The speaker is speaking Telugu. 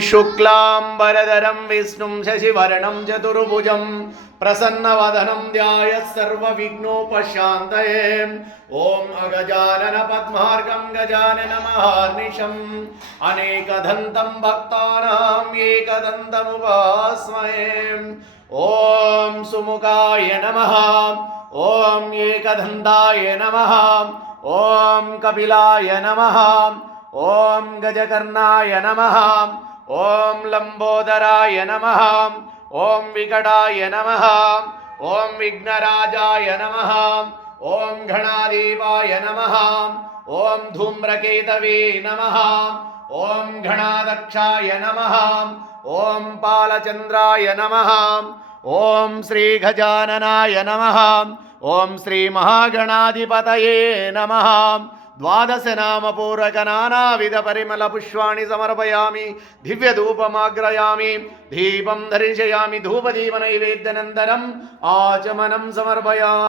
शुक्लाम्बरधरं विष्णुं शशिवर्णं चतुर्भुजं प्रसन्नवदनं ध्यायः सर्वविघ्नोपशान्तये। ॐ अगजानन पद्मार्गं गजाननमहार्निशम् अनेकदन्तं भक्तानाम् एकदन्तमुपास्महे ॐ सुमुखाय नमः। ॐ एकदन्ताय नमः। ॐ कपिलाय नमः। ॐ गजकर्णाय नमः। ఓం లంబోదరాయ నమ. ఓం వికటాయ నమ. ఓం విఘ్నరాజాయ నమ. ఓం గణాదీపాయ నమ. ఓం ధూమ్రకేతవే నమ. ఓం గణాదక్షాయ నమ. ఓం పాలచంద్రాయ నమ. ఓం శ్రీ గజాననాయ నమ. ఓం శ్రీ మహాగణాధిపతయే నమ. ద్వాదశనామపూరక నానావిధ పరిమళ పుష్పాణి సమర్పయామి దివ్యధూపమాగ్రయామి దీపం ధరిషయామి ధూపదీప నైవేద్యనంతరం ఆచమనం సమర్పయామి